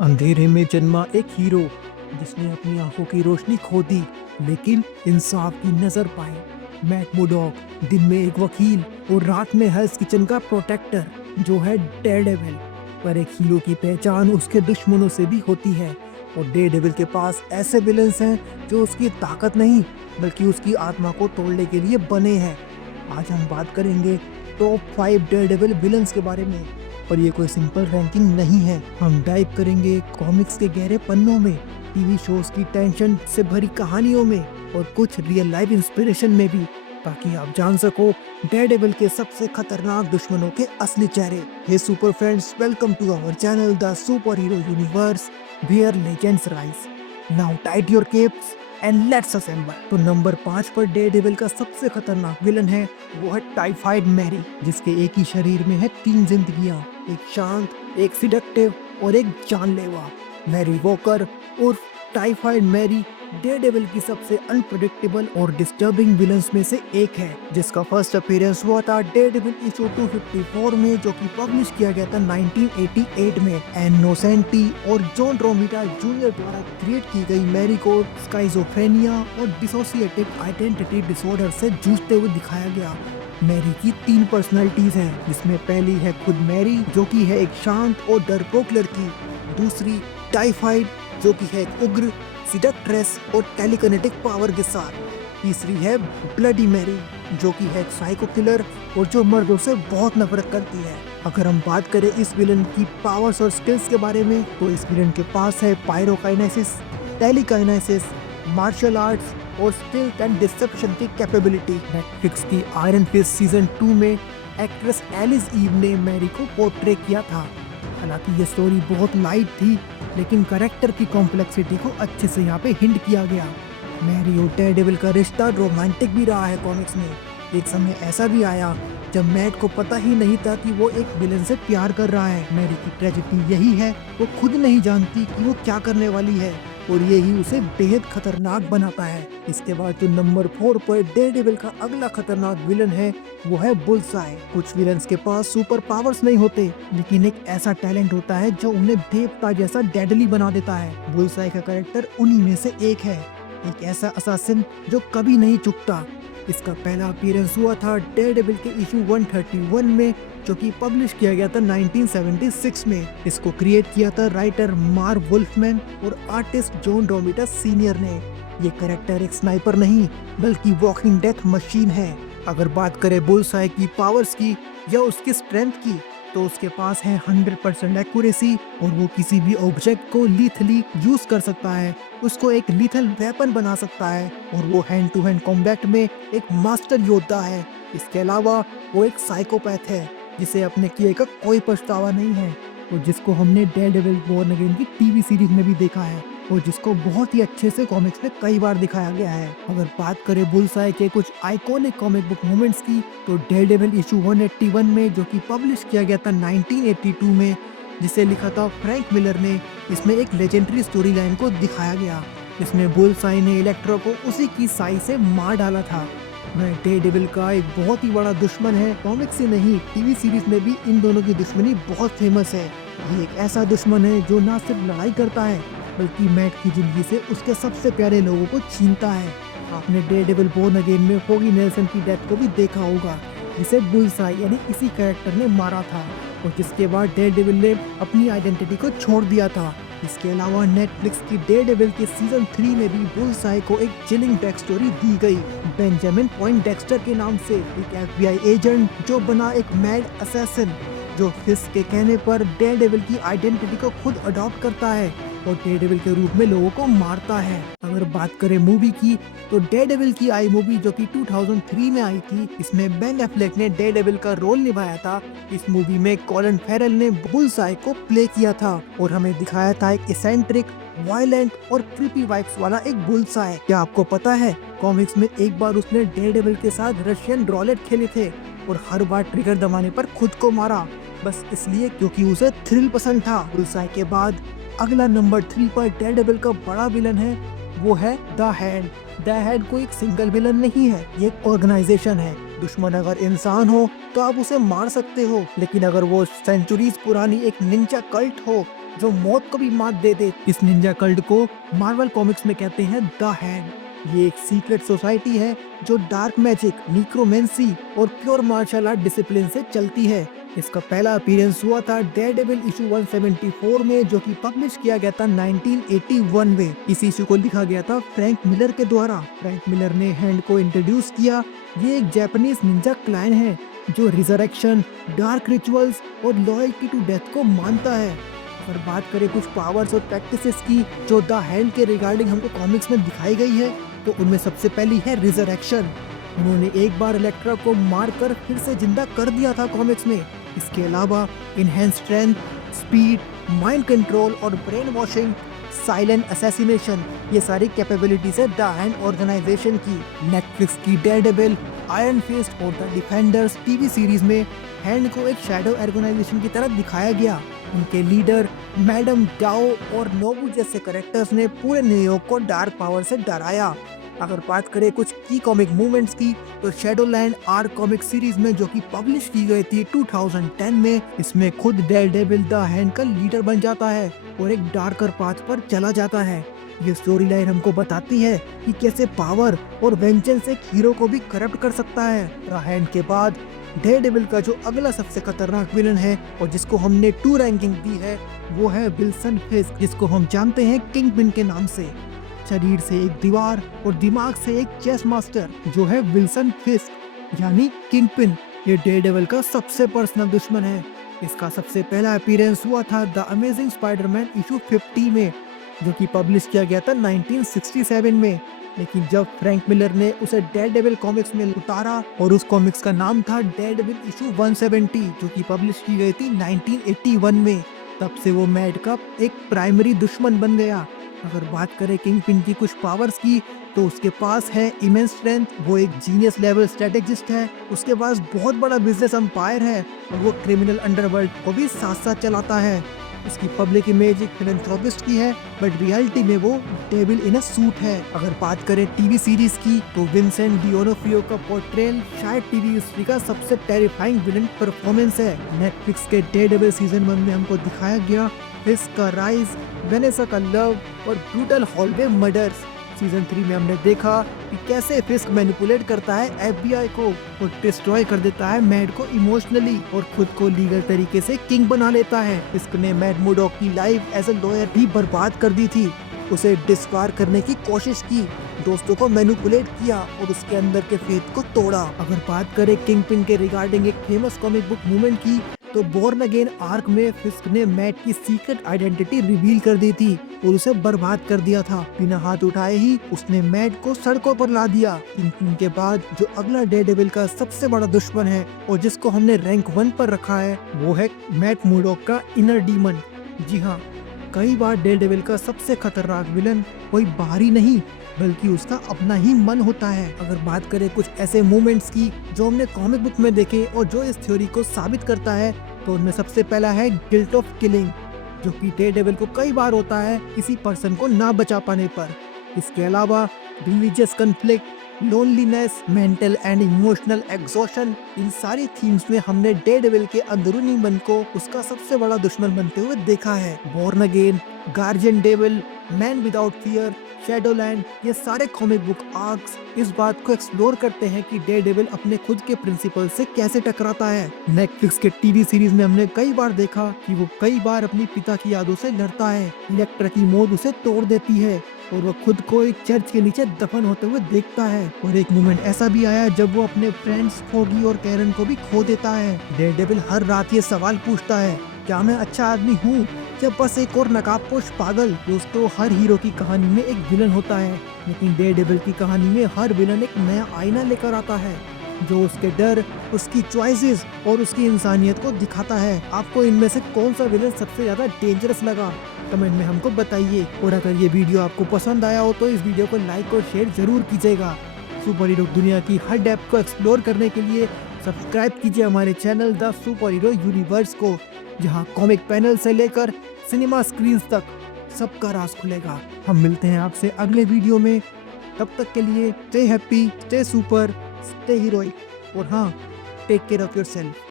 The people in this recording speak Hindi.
अंधेरे में जन्मा एक हीरो जिसने अपनी आंखों की रोशनी खो दी लेकिन इंसाफ की नजर पाई। मैट मुर्डॉक दिन में एक वकील और रात में हेल्स किचन का प्रोटेक्टर जो है डेयरडेविल। पर एक हीरो की पहचान उसके दुश्मनों से भी होती है और डेयरडेविल के पास ऐसे विलन्स हैं जो उसकी ताकत नहीं बल्कि उसकी आत्मा को तोड़ने के लिए बने हैं। आज हम बात करेंगे टॉप 5 डेयरडेविल विलन्स के बारे में। और ये कोई सिंपल रैंकिंग नहीं है, हम डाइव करेंगे कॉमिक्स के गहरे पन्नों में, टीवी शोज की टेंशन से भरी कहानियों में और कुछ रियल लाइफ इंस्पिरेशन में भी, ताकि आप जान सको डेयरडेविल के सबसे खतरनाक दुश्मनों के असली चेहरे। Hey super friends, welcome to our channel the super hero universe where legends rise. Now tight your capes and let's assemble. तो नंबर 5 पर डेयरडेविल का सबसे खतरनाक विलन है, वो है टाइफाइड मैरी, जिसके एक ही शरीर में है 3 जिंदगियां, एक शांत, एक सिडक्टिव और एक जानलेवा। मैरी वॉकर उर्फ टाइफाइड मैरी डेयरडेविल की सबसे अनप्रेडिक्टेबल और डिस्टर्बिंग विलन्स में से एक है, जिसका फर्स्ट अपीयरेंस हुआ था डेयरडेविल इशू 254 में, जो कि पब्लिश किया गया था 1988 में। एन नोसेंटी और जॉन रोमिटा जूनियर द्वारा क्रिएट की गई मैरी को स्काइजोफ्रेनिया और डिसोसिएटिव आइडेंटिटी डिसऑर्डर से जूझते हुए दिखाया गया। मैरी की 3 पर्सनालिटीज हैं, जिसमें पहली है खुद मैरी जो कि है एक शांत और डरपोक लड़की, दूसरी टाइफाइड जो कि है एक उग्र, सिडक्ट्रेस और टेलीकिनेटिक पावर के साथ, तीसरी है ब्लडी मैरी जो कि है एक साइको किलर और जो मर्दों से बहुत नफरत करती है। अगर हम बात करें इस विलन की पावर्स और स्किल्स के बारे में, तो इस विलन के पास है पायरोकाइनेसिस, टेलीकाइनेसिस, मार्शल आर्ट्स और स्टिल्थ एंड डिसेप्शन की कैपेबिलिटी। नेटफ्लिक्स की आयरन फिस्ट सीजन 2 में एक्ट्रेस एलिस ईव ने मैरी को पोर्ट्रे किया था। हालांकि ये स्टोरी बहुत लाइट थी, लेकिन कैरेक्टर की कॉम्प्लेक्सिटी को अच्छे से यहाँ पे हिंट किया गया। मैरी और डेयरडेविल का रिश्ता रोमांटिक भी रहा है कॉमिक्स में। एक समय ऐसा भी आया जब मैट को पता ही नहीं था कि वो एक विलन से प्यार कर रहा है। मैरी की ट्रेजेडी यही है, वो खुद नहीं जानती कि वो क्या करने वाली है और यही उसे बेहद खतरनाक बनाता है। इसके बाद जो नंबर 4 पर डेयरडेविल का अगला खतरनाक विलन है, वो है बुल्सआई। कुछ विलन्स के पास सुपर पावर्स नहीं होते, लेकिन एक ऐसा टैलेंट होता है जो उन्हें देवता जैसा डेडली बना देता है। बुल्सआई का कैरेक्टर उन्हीं में से एक है, एक ऐसा असासिन जो कभी नहीं चुकता। इसका पहला अपीयरेंस हुआ था डेयरडेविल के इशू 131 में, जो कि पब्लिश किया गया था 1976 में। इसको क्रिएट किया था राइटर मार्क वुल्फमैन और आर्टिस्ट जॉन रोमिटा सीनियर ने। ये कैरेक्टर एक स्नाइपर नहीं बल्कि वॉकिंग डेथ मशीन है। अगर बात करें बुल्सआई की पावर्स की या उसकी स्ट्रेंथ की, तो उसके पास है 100% एक्यूरेसी और वो किसी भी ऑब्जेक्ट को लीथली यूज कर सकता है, उसको एक लीथल वेपन बना सकता है और वो हैंड टू हैंड कॉम्बैट में एक मास्टर योद्धा है। इसके अलावा वो एक साइकोपैथ है जिसे अपने किए का कोई पछतावा नहीं है और जिसको हमने डेयरडेविल बॉर्न अगेन की टीवी सीरीज में भी देखा है और जिसको बहुत ही अच्छे से कॉमिक्स में कई बार दिखाया गया है। अगर बात करें बुल्सआई के कुछ आइकॉनिक कॉमिक बुक मोमेंट्स की, तो डेयरडेविल इशू 181 में, जो कि पब्लिश किया गया था 1982 में, जिसे लिखा था फ्रैंक मिलर ने, इसमें एक लेजेंडरी स्टोरी लाइन को दिखाया गया। इसमें बुल्सआई ने इलेक्ट्रो को उसी की साई से मार डाला था। मैं डेयरडेविल का एक बहुत ही बड़ा दुश्मन है, कॉमिक्स से नहीं टीवी सीरीज में भी इन दोनों की दुश्मनी बहुत फेमस है। ये एक ऐसा दुश्मन है जो ना सिर्फ लड़ाई करता है बल्कि मैट की जिंदगी से उसके सबसे प्यारे लोगों को छीनता है। आपने डेयरडेविल बॉर्न अगेन में फोगी नेल्सन की डेथ को भी देखा होगा, जिसे बुल्सआई यानी इसी कैरेक्टर ने मारा था और जिसके बाद डेयरडेविल ने अपनी आइडेंटिटी को छोड़ दिया था। इसके अलावा नेटफ्लिक्स की डेयरडेविल के सीजन 3 में भी बुल्सआई को एक चिलिंग बैक स्टोरी दी गई, बेंजामिन पॉइंटडेक्स्टर के नाम से, एक FBI एजेंट जो बना एक मैड असैसिन, जो फिस्ट के कहने पर डेयरडेविल की आइडेंटिटी को खुद अडॉप्ट करता है और डेयरडेविल के रूप में लोगों को मारता है। अगर बात करें मूवी की, तो डेयरडेविल की आई मूवी जो कि 2003 में आई थी, इसमें बेन एफ्लेक ने डेयरडेविल का रोल निभाया था। इस मूवी में कॉलिन फेरल ने बुल्सआई को प्ले किया था और हमें दिखाया था एक एसेंट्रिक, वायलेंट और क्रीपी वाइब्स वाला एक बुल्सआई। क्या आपको पता है, कॉमिक्स में एक बार उसने डेयरडेविल के साथ रशियन रॉलेट खेले थे और हर बार ट्रिगर दबाने पर खुद को मारा, बस इसलिए क्योंकि उसे थ्रिल पसंद था। बुल्सआई के बाद अगला नंबर 3 पर डेयरडेविल का बड़ा विलन है, वो है द हेड। द हेड कोई एक सिंगल विलन नहीं है, ये एक ऑर्गेनाइजेशन है। दुश्मन अगर इंसान हो तो आप उसे मार सकते हो, लेकिन अगर वो सेंचुरीज पुरानी एक निंजा कल्ट हो जो मौत को भी मात दे दे। इस निंजा कल्ट को मार्वल कॉमिक्स में कहते हैं द हैंड। ये एक सीक्रेट सोसाइटी है जो डार्क मैजिक, निक्रोमेंसी और प्योर मार्शल आर्ट डिसिप्लिन से चलती है। इसका पहला अपीयरेंस हुआ था डेयरडेविल इशू 174 में, जो कि पब्लिश किया गया था 1981 में। इस इशू को लिखा गया था फ्रैंक मिलर के द्वारा। फ्रैंक मिलर ने हैंड को इंट्रोड्यूस किया। ये एक जापानीज निंजा क्लैन है जो रिजरेक्शन, डार्क रिचुअल्स और लॉयल्टी टू डेथ को मानता है। अगर बात करें कुछ पावर्स और प्रैक्टिसेस की जो द हैंड के रिगार्डिंग हमको कॉमिक्स में दिखाई गई है, तो उनमें सबसे पहली है रिजरेक्शन। उन्होंने एक बार इलेक्ट्रा को मारकर फिर से जिंदा कर दिया था कॉमिक्स में। इसके अलावा enhance strength, speed, mind control और ब्रेन वॉशिंग, साइलेंट असैसिनेशन, ये सारी कैपेबिलिटीज है द हैंड ऑर्गेनाइजेशन की। नेटफ्लिक्स की डेयरडेविल, आयरन फिस्ट और द डिफेंडर्स टीवी सीरीज में हैंड को एक शैडो ऑर्गेनाइजेशन की तरह दिखाया गया। उनके लीडर मैडम डाओ और नोबू जैसे कैरेक्टर्स ने पूरे न्यूयॉर्क को डार्क पावर से डराया। अगर बात करें कुछ की कॉमिक मूवमेंट्स की, तो शैडोलैंड आर्क कॉमिक सीरीज में जो कि पब्लिश की गई थी 2010 में, इसमें खुद डेयरडेविल द हैंड का लीडर बन जाता है और एक डार्कर पाथ पर चला जाता है। ये स्टोरी लाइन हमको बताती है कि कैसे पावर और वेंजेंस एक हीरो को भी करप्ट कर सकता है। द हैंड के बाद डेयरडेविल का जो अगला सबसे खतरनाक विलन है और जिसको हमने 2 रैंकिंग दी है, वो है विल्सन फिस्क, जिसको हम जानते हैं किंगपिन के नाम से। शरीर से एक दीवार और दिमाग से एक चेस मास्टर जो है विल्सन फिस्क यानी किंगपिन। ये डेयरडेविल का सबसे पर्सनल दुश्मन है। इसका सबसे पहला अपीयरेंस हुआ था द अमेजिंग स्पाइडरमैन इशू 50 में, जो कि पब्लिश किया गया था 1967 में। लेकिन जब फ्रैंक मिलर ने उसे डेयरडेविल कॉमिक्स में उतारा और उस कॉमिक्स का नाम था डेयरडेविल इशू 170, जो कि पब्लिश की गई थी 1981 में, तब से वो मैड का एक प्राइमरी दुश्मन बन गया। अगर बात करें किंगपिन की कुछ पावर्स की, तो उसके पास है इमेंस स्ट्रेंथ, वो एक जीनियस लेवल स्ट्रेटेजिस्ट है। उसके पास बहुत बड़ा बिजनेस एम्पायर है और वो क्रिमिनल अंडरवर्ल्ड को भी साथ साथ चलाता है। इसकी पब्लिक इमेज एक फिलैंथ्रोपिस्ट की है, बट रियलिटी में वो डेविल इन अ सूट है। अगर बात करें टीवी सीरीज की, तो विंसेंट डिओनोफियो का पोर्ट्रेल शायद टीवी हिस्ट्री का सबसे टेरिफाइंग विलन परफॉर्मेंस है। नेटफ्लिक्स के डेयरडेविल सीजन 1 में हमको दिखाया गया फिस्क का राइज, वेनेसा का लव और ब्रूटल हॉलवे मर्डर्स। सीजन 3 में हमने देखा कि कैसे फिस्क मैनिपुलेट करता है एफबीआई को और डिस्ट्रॉय कर देता है मैड को इमोशनली और खुद को लीगल तरीके से किंग बना लेता है। फिस्क ने मैड मुर्डॉक की लाइफ एज अ लॉयर भी बर्बाद कर दी थी। उसे डिस्पार करने की कोशिश की, दोस्तों को मैनिपुलेट किया और उसके अंदर के फेथ को तोड़ा। अगर बात करें किंगपिन के रिगार्डिंग एक फेमस कॉमिक बुक मूवमेंट की, तो बोर्न अगेन आर्क में फिस्क ने मैड की सीक्रेट आइडेंटिटी रिवील कर दी थी और उसे बर्बाद कर दिया था। बिना हाथ उठाए ही उसने मैड को सड़कों पर ला दिया। किंगपिन के बाद जो अगला डेयरडेविल का सबसे बड़ा दुश्मन है और जिसको हमने रैंक 1 पर रखा है, वो है मैट मुर्डॉक का इनर डीमन। जी हाँ, कई बार डेयरडेविल का सबसे खतरनाक विलन कोई बाहरी नहीं बल्कि उसका अपना ही मन होता है। अगर बात करें कुछ ऐसे मोमेंट्स की जो हमने कॉमिक बुक में देखे और जो इस थ्योरी को साबित करता है, तो उनमें सबसे पहला है गिल्ट ऑफ किलिंग, जो कि डेयरडेविल को कई बार होता है किसी पर्सन को ना बचा पाने पर। इसके अलावा religious conflict, loneliness, mental and emotional exhaustion, इन सारी थीम्स में हमने डेयरडेविल के अंदरूनी मन को उसका सबसे बड़ा दुश्मन बनते हुए देखा है। Born again, guardian devil, man without fear, shadowland, ये सारे कॉमिक बुक आर्क्स इस बात को एक्सप्लोर करते हैं कि डेयरडेविल अपने खुद के प्रिंसिपल से कैसे टकराता है। नेटफ्लिक्स के टीवी सीरीज में हमने कई बार देखा कि वो कई बार अपनी पिता की यादों से लड़ता है। इलेक्ट्रा की मौत उसे तोड़ देती है और वो खुद को एक चर्च के नीचे दफन होते हुए देखता है। और एक मोमेंट ऐसा भी आया जब वो अपने फ्रेंड्स फोगी और कैरन को भी खो देता है। डेयरडेविल हर रात ये सवाल पूछता है, क्या मैं अच्छा आदमी हूँ या बस एक और नकाबपोश पागल। दोस्तों, हर हीरो की कहानी में एक विलन होता है, लेकिन डेयरडेविल की कहानी में हर विलन एक नया आईना लेकर आता है जो उसके डर, उसकी चॉइसेस और उसकी इंसानियत को दिखाता है। आपको इनमें से कौन सा विलन सबसे ज्यादा डेंजरस लगा, कमेंट में हमको बताइए। और अगर ये वीडियो आपको पसंद आया हो तो इस वीडियो को लाइक और शेयर जरूर कीजिएगा। सुपर हीरो दुनिया की हर डेप्थ को एक्सप्लोर करने के लिए सब्सक्राइब कीजिए हमारे channel the super hero universe को, जहां कॉमिक पैनल से लेकर सिनेमा स्क्रीन्स तक सबका राज खुलेगा। हम मिलते हैं आपसे अगले वीडियो में, तब तक के लिए stay happy, stay super, stay heroic और हाँ, टेक केयर ऑफ योरसेल्फ।